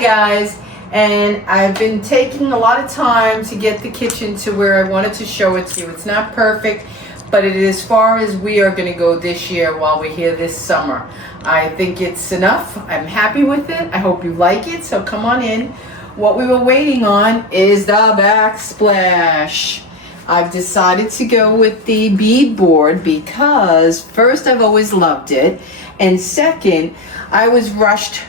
guys, and I've been taking a lot of time to get the kitchen to where I wanted to show it to you. It's not perfect, but it is as far as we are going to go this year while we're here this summer. I think it's enough. I'm happy with it. I hope you like it, so come on in. What we were waiting on is the backsplash. I've decided to go with the bead board because first, I've always loved it, and second, I was rushed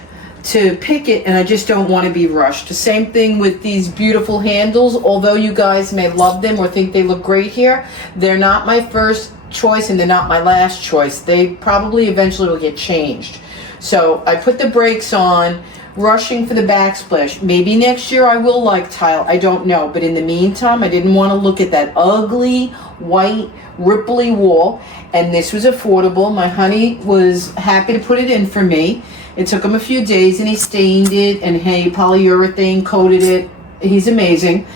to pick it and I just don't want to be rushed. The same thing with these beautiful handles. Although you guys may love them or think they look great here, they're not my first choice and they're not my last choice. They probably eventually will get changed. So I put the brakes on, rushing for the backsplash. Maybe next year I will like tile, I don't know, but in the meantime I didn't want to look at that ugly white ripply wall, and this was affordable. My honey was happy to put it in for me. It took him a few days and he stained it and hey, polyurethane coated it. He's amazing.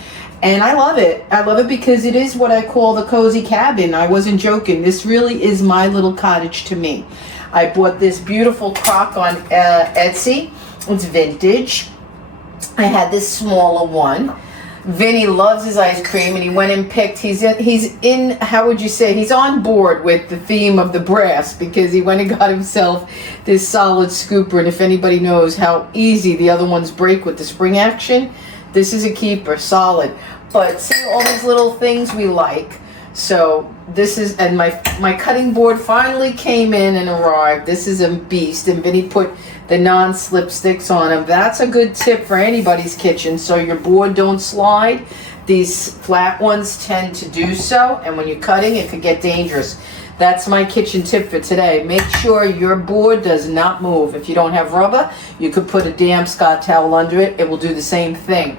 And I love it. I love it because it is what I call the cozy cabin. I wasn't joking. This really is my little cottage to me. I bought this beautiful crock on Etsy. It's vintage. I had this smaller one. Vinny loves his ice cream and he went and picked, he's in, how would you say, he's on board with the theme of the brass because he went and got himself this solid scooper, and if anybody knows how easy the other ones break with the spring action, this is a keeper, solid. But see all these little things we like. So this is, and my cutting board finally came in and arrived. This is a beast, and Vinny put the non-slip sticks on them. That's a good tip for anybody's kitchen, so your board don't slide. These flat ones tend to do so, and when you're cutting, it could get dangerous. That's my kitchen tip for today. Make sure your board does not move. If you don't have rubber, you could put a damp Scott towel under it. It will do the same thing.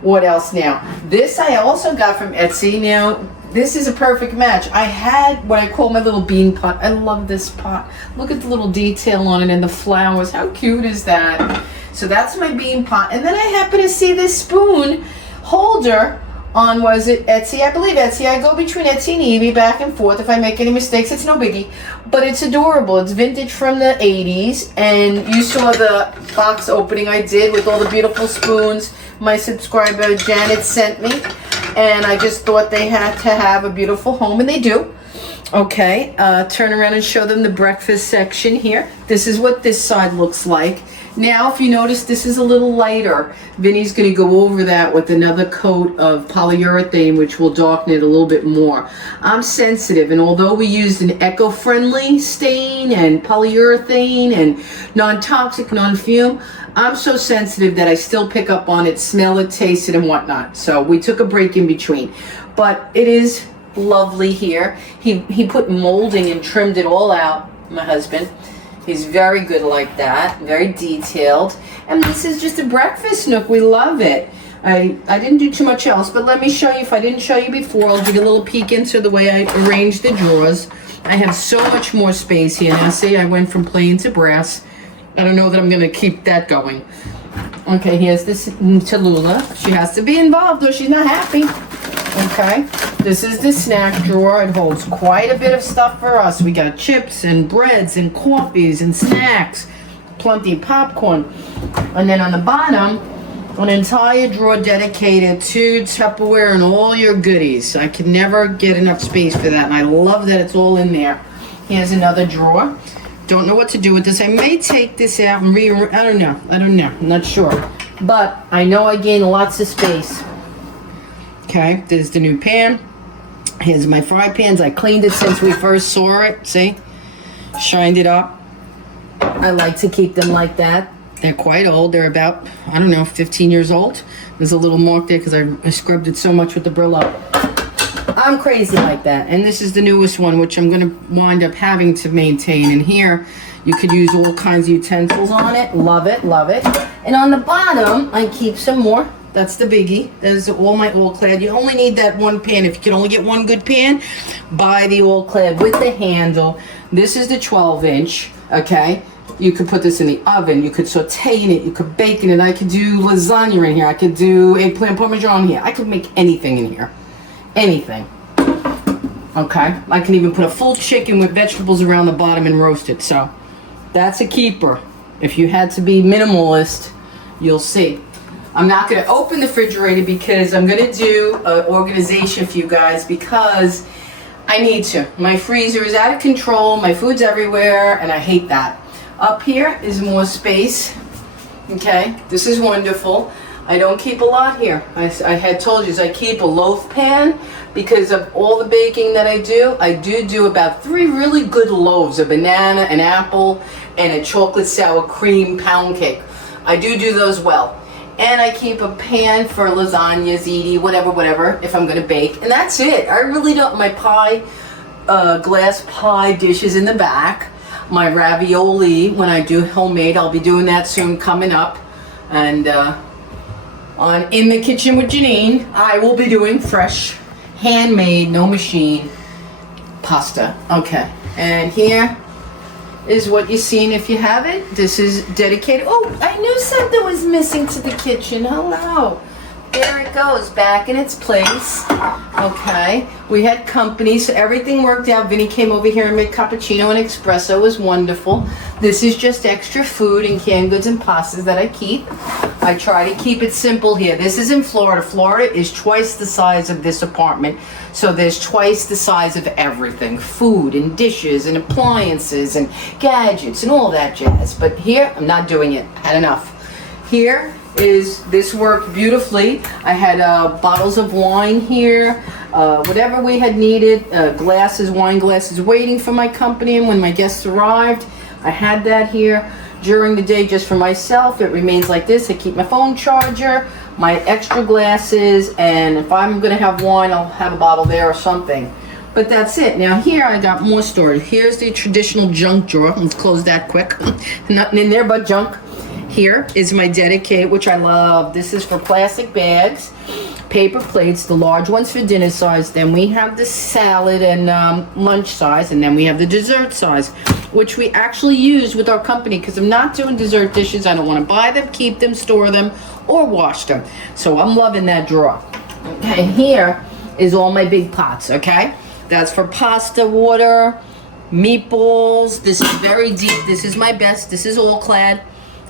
What else now? This I also got from Etsy. Now, this is a perfect match. I had what I call my little bean pot. I love this pot. Look at the little detail on it and the flowers. How cute is that? So that's my bean pot. And then I happen to see this spoon holder on, was it Etsy? I believe Etsy. I go between Etsy and eBay back and forth. If I make any mistakes, it's no biggie. But it's adorable. It's vintage from the 80s. And you saw the box opening I did with all the beautiful spoons my subscriber Janet sent me. And I just thought they had to have a beautiful home, and they do. Okay, turn around and show them the breakfast section here. This is what this side looks like. Now, if you notice, this is a little lighter. Vinny's going to go over that with another coat of polyurethane, which will darken it a little bit more. I'm sensitive, and although we used an eco-friendly stain and polyurethane and non-toxic, non-fume, I'm so sensitive that I still pick up on it, smell it, taste it, and whatnot. So we took a break in between. But it is lovely here. He put molding and trimmed it all out, my husband. He's very good like that, very detailed. And this is just a breakfast nook. We love it. I didn't do too much else, but let me show you. If I didn't show you before, I'll give you a little peek into the way I arranged the drawers. I have so much more space here. Now, see, I went from plain to brass. I don't know that I'm going to keep that going. Okay, here's this Tallulah. She has to be involved or she's not happy. Okay, this is the snack drawer. It holds quite a bit of stuff for us. We got chips and breads and coffees and snacks, plenty of popcorn. And then on the bottom, an entire drawer dedicated to Tupperware and all your goodies. I can never get enough space for that, and I love that it's all in there. Here's another drawer. Don't know what to do with this. I may take this out and I don't know. I'm not sure. But I know I gain lots of space. Okay, there's the new pan. Here's my fry pans. I cleaned it since we first saw it. See? Shined it up. I like to keep them like that. They're quite old. They're about, I don't know, 15 years old. There's a little mark there because I scrubbed it so much with the Brillo. I'm crazy like that. And this is the newest one, which I'm going to wind up having to maintain. And here, you could use all kinds of utensils on it. Love it, love it. And on the bottom, I keep some more. That's the biggie. There's all my all-clad. You only need that one pan. If you can only get one good pan, buy the all-clad with the handle. This is the 12-inch, okay? You could put this in the oven. You could saute in it. You could bake in it. I could do lasagna in here. I could do eggplant parmesan here. I could make anything in here. Anything. Okay? I can even put a full chicken with vegetables around the bottom and roast it. So, that's a keeper. If you had to be minimalist, You'll see. I'm not going to open the refrigerator because I'm going to do an organization for you guys because I need to. My freezer is out of control. My food's everywhere, and I hate that. Up here is more space. Okay, this is wonderful. I don't keep a lot here. I had told you, I keep a loaf pan because of all the baking that I do about 3 really good loaves, a banana, an apple, and a chocolate sour cream pound cake. I do those well. And I keep a pan for lasagna, ziti, whatever, if I'm gonna bake. And that's it. I really don't, my pie, glass pie dishes in the back. My ravioli, when I do homemade, I'll be doing that soon coming up. And on In the Kitchen with Jeanine, I will be doing fresh, handmade, no machine pasta. Okay, and here is what you're seeing if you have it. This is dedicated. Oh, I knew something was missing to the kitchen. Hello. There it goes, back in its place. Okay, we had company, so everything worked out. Vinny came over here and made cappuccino and espresso. It was wonderful. This is just extra food and canned goods and pastas that I keep. I try to keep it simple here. This is in Florida. Florida is twice the size of this apartment, so there's twice the size of everything. Food and dishes and appliances and gadgets and all that jazz. But here, I'm not doing it. Had enough. Here is, this worked beautifully. I had bottles of wine here, whatever we had needed, glasses, wine glasses waiting for my company, and when my guests arrived, I had that here. During the day, just for myself, it remains like this. I keep my phone charger, my extra glasses, and if I'm gonna have wine, I'll have a bottle there or something. But that's it. Now here I got more storage. Here's the traditional junk drawer. Let's close that quick. Nothing in there but junk. Here is my dedicated, which I love. This is for plastic bags, paper plates, the large ones for dinner size. Then we have the salad and lunch size, and then we have the dessert size, which we actually use with our company because I'm not doing dessert dishes. I don't want to buy them, keep them, store them, or wash them. So I'm loving that drawer. Okay, here is all my big pots, okay? That's for pasta, water, meatballs. This is very deep. This is my best. This is all clad.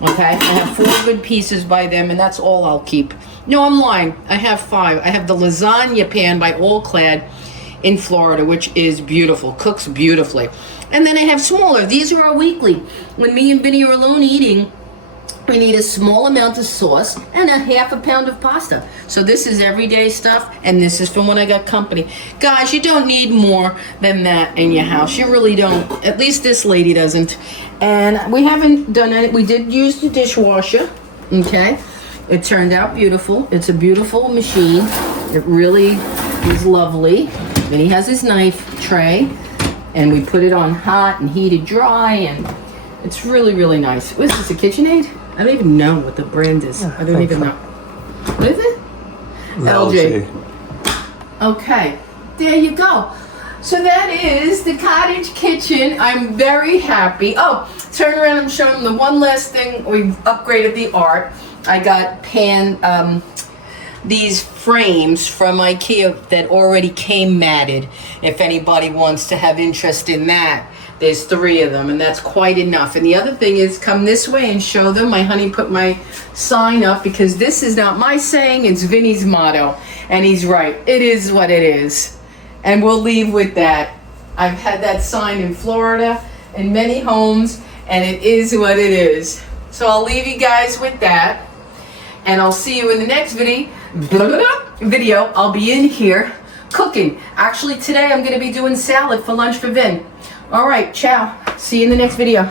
Okay, I have 4 good pieces by them, and that's all I'll keep. No, I'm lying. I have 5. I have the lasagna pan by All Clad in Florida, which is beautiful, cooks beautifully. And then I have smaller. These are our weekly. When me and Vinny are alone eating, we need a small amount of sauce and a half a pound of pasta. So this is everyday stuff, and this is from when I got company. Guys, you don't need more than that in your house. You really don't. At least this lady doesn't. And we haven't done it. We did use the dishwasher, okay? It turned out beautiful. It's a beautiful machine. It really is lovely. Then he has his knife tray, and we put it on hot and heated dry, and it's really, really nice. What is this, a KitchenAid? I don't even know what the brand is. I don't even know. What is it? LG. Okay, there you go. So that is the cottage kitchen. I'm very happy. Oh, turn around and show them the one last thing. We've upgraded the art. I got these frames from IKEA that already came matted. If anybody wants to have interest in that, there's 3 of them, and that's quite enough. And the other thing is, come this way and show them. My honey put my sign up because this is not my saying, it's Vinny's motto. And he's right. It is what it is. And we'll leave with that. I've had that sign in Florida in many homes, and it is what it is. So I'll leave you guys with that, and I'll see you in the next video. I'll be in here cooking. Actually, today I'm going to be doing salad for lunch for Vin. All right, ciao. See you in the next video.